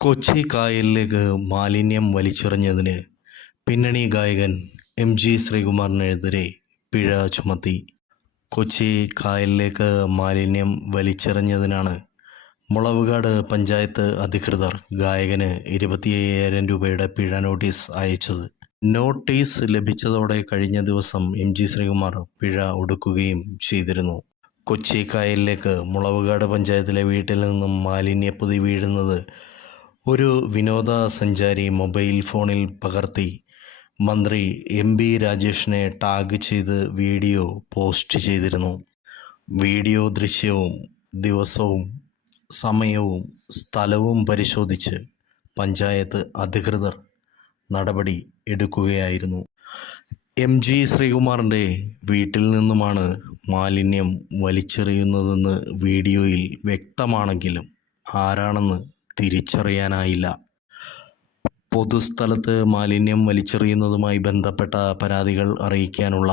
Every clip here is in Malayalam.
കൊച്ചി കായലിലേക്ക് മാലിന്യം വലിച്ചെറിഞ്ഞതിന് പിന്നണി ഗായകൻ എം ജി ശ്രീകുമാറിനെതിരെ പിഴ ചുമത്തി. കൊച്ചി കായലിലേക്ക് മാലിന്യം വലിച്ചെറിഞ്ഞതിനാണ് മുളവുകാട് പഞ്ചായത്ത് അധികൃതർ ഗായകന് ഇരുപത്തി അയ്യായിരം രൂപയുടെ പിഴ നോട്ടീസ് അയച്ചത്. നോട്ടീസ് ലഭിച്ചതോടെ കഴിഞ്ഞ ദിവസം എം ജി ശ്രീകുമാർ പിഴ ഒടുക്കുകയും ചെയ്തിരുന്നു. കൊച്ചി കായലിലേക്ക് മുളവുകാട് പഞ്ചായത്തിലെ വീട്ടിൽ നിന്നും മാലിന്യപ്പൊതി വീഴുന്നത് ഒരു വിനോദസഞ്ചാരി മൊബൈൽ ഫോണിൽ പകർത്തി മന്ത്രി എം ബി രാജേഷിനെ ടാഗ് ചെയ്ത് വീഡിയോ പോസ്റ്റ് ചെയ്തിരുന്നു. വീഡിയോ ദൃശ്യവും ദിവസവും സമയവും സ്ഥലവും പരിശോധിച്ച് പഞ്ചായത്ത് അധികൃതർ നടപടി എടുക്കുകയായിരുന്നു. എം ജി ശ്രീകുമാറിന്റെ വീട്ടിൽ നിന്നുമാണ് മാലിന്യം വലിച്ചെറിയുന്നതെന്ന് വീഡിയോയിൽ വ്യക്തമാണെങ്കിലും ആരാണെന്ന് തിരിച്ചറിയാനായില്ല. പൊതുസ്ഥലത്ത് മാലിന്യം വലിച്ചെറിയുന്നതുമായി ബന്ധപ്പെട്ട പരാതികൾ അറിയിക്കാനുള്ള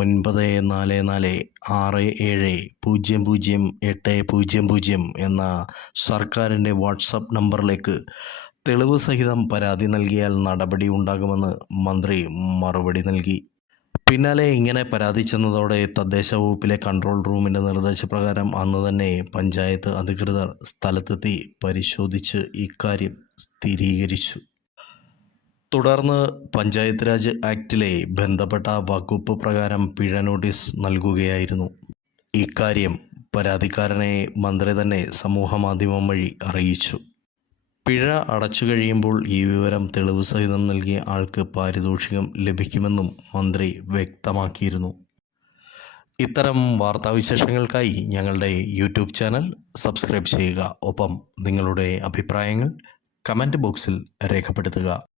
ഒൻപത് നാല് നാല് ആറ് ഏഴ് പൂജ്യം പൂജ്യം എട്ട് പൂജ്യം പൂജ്യം എന്ന സർക്കാരിന്റെ വാട്സപ്പ് നമ്പറിലേക്ക് തെളിവ് സഹിതം പരാതി നൽകിയാൽ നടപടി ഉണ്ടാകുമെന്ന് മന്ത്രി മറുപടി നൽകി. പിന്നാലെ ഇങ്ങനെ പരാതി ചെന്നതോടെ തദ്ദേശ വകുപ്പിലെ കൺട്രോൾ റൂമിന്റെ നിർദ്ദേശപ്രകാരം അന്ന് തന്നെ പഞ്ചായത്ത് അധികൃതർ സ്ഥലത്തെത്തി പരിശോധിച്ച് ഇക്കാര്യം സ്ഥിരീകരിച്ചു. തുടർന്ന് പഞ്ചായത്ത് രാജ് ആക്ടിലെ ബന്ധപ്പെട്ട വകുപ്പ് പ്രകാരം പിഴ നോട്ടീസ് നൽകുകയായിരുന്നു. ഇക്കാര്യം പരാതിക്കാരനെ മന്ത്രി തന്നെ സമൂഹമാധ്യമം വഴി അറിയിച്ചു. പിഴ അടച്ചു കഴിയുമ്പോൾ ഈ വിവരം തെളിവ് സഹിതം നൽകിയ ആൾക്ക് പാരിതോഷികം ലഭിക്കുമെന്നും മന്ത്രി വ്യക്തമാക്കിയിരുന്നു. ഇത്തരം വാർത്താവിശേഷങ്ങൾക്കായി ഞങ്ങളുടെ യൂട്യൂബ് ചാനൽ സബ്സ്ക്രൈബ് ചെയ്യുക. ഒപ്പം നിങ്ങളുടെ അഭിപ്രായങ്ങൾ കമന്റ് ബോക്സിൽ രേഖപ്പെടുത്തുക.